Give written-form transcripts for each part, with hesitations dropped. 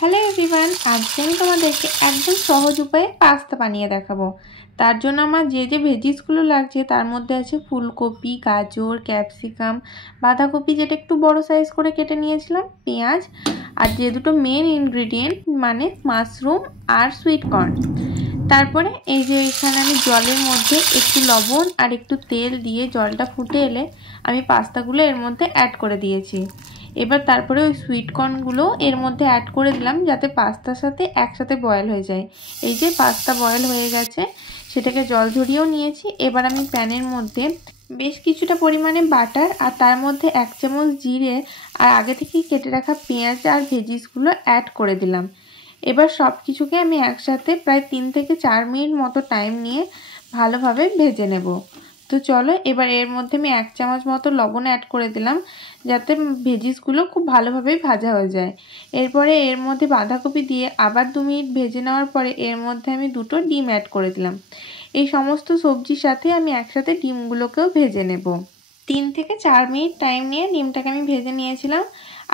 Hello everyone, আজকে আমি তোমাদেরকে একদম সহজ উপায়ে পাস্তা বানিয়ে দেখাবো। তার জন্য আমার যে যে ভেজিসগুলো লাগছে তার মধ্যে আছে ফুলকপি, গাজর, ক্যাপসিকাম, বাঁধাকপি যেটা একটু বড় সাইজ করে কেটে নিয়েছিলাম, পেঁয়াজ, আর যে দুটো মেন ইনগ্রিডিয়েন্ট মানে মাশরুম আর সুইট কর্ন। তারপরে এই যে এখানে আমি জলের মধ্যে একটু লবণ আর একটু তেল দিয়ে জলটা ফুটে এলে আমি পাস্তাগুলো এর মধ্যে অ্যাড করে দিয়েছি। এবার তারপরে ওই সুইট কর্নগুলো এর মধ্যে অ্যাড করে দিলাম যাতে পাস্তার সাথে একসাথে বয়েল হয়ে যায়। এই যে পাস্তা বয়েল হয়ে গেছে, সেটাকে জল ঝরিয়েও নিয়েছি। এবার আমি প্যানের মধ্যে বেশ কিছুটা পরিমাণে বাটার আর তার মধ্যে 1 চামচ জিরে আর আগে থেকেই কেটে রাখা পেঁয়াজ আর ভেজিসগুলো অ্যাড করে দিলাম। এবার সব কিছুকে আমি একসাথে প্রায় 3 থেকে 4 মিনিট মতো টাইম নিয়ে ভালোভাবে ভেজে নেব। তো চলো এবার এর মধ্যে আমি 1 চামচ মতো লবণ অ্যাড করে দিলাম যাতে ভেজিসগুলো খুব ভালোভাবে ভাজা হয়ে যায়। এরপরে এর মধ্যে বাঁধাকপি দিয়ে আবার 2 মিনিট ভেজে নেওয়ার পরে এর মধ্যে আমি 2টো ডিম অ্যাড করে দিলাম। এই সমস্ত সবজির সাথে আমি একসাথে ডিমগুলোকেও ভেজে নেব। 3 থেকে 4 মিনিট টাইম নিয়ে ডিমটাকে আমি ভেজে নিয়েছিলাম।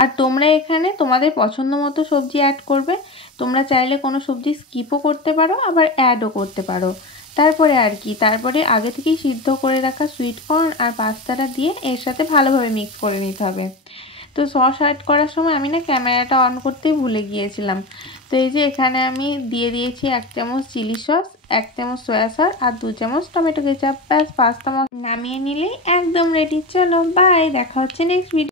আর তোমরা এখানে তোমাদের পছন্দ মতো সবজি অ্যাড করবে। তোমরা চাইলে কোনো সবজি স্কিপও করতে পারো, আবার অ্যাডও করতে পারো। তারপরে আর কি, তারপরে আগে থেকেই সিদ্ধ করে রাখা সুইট কর্ন আর পাস্তাটা দিয়ে এর সাথে ভালোভাবে মিক্স করে নিতে হবে। তো সস অ্যাড করার সময় আমি না ক্যামেরাটা অন করতেই ভুলে গিয়েছিলাম। তো এই যে এখানে আমি দিয়ে দিয়েছি 1 চামচ চিলি সস, 1 চামচ সয়া সস আর 2 চামচ টমেটো কেচাপ। ব্যাস পাস্তা নামিয়ে নিলেই একদম রেডি। চলো বাই, দেখা হচ্ছে নেক্সট ভিডিও।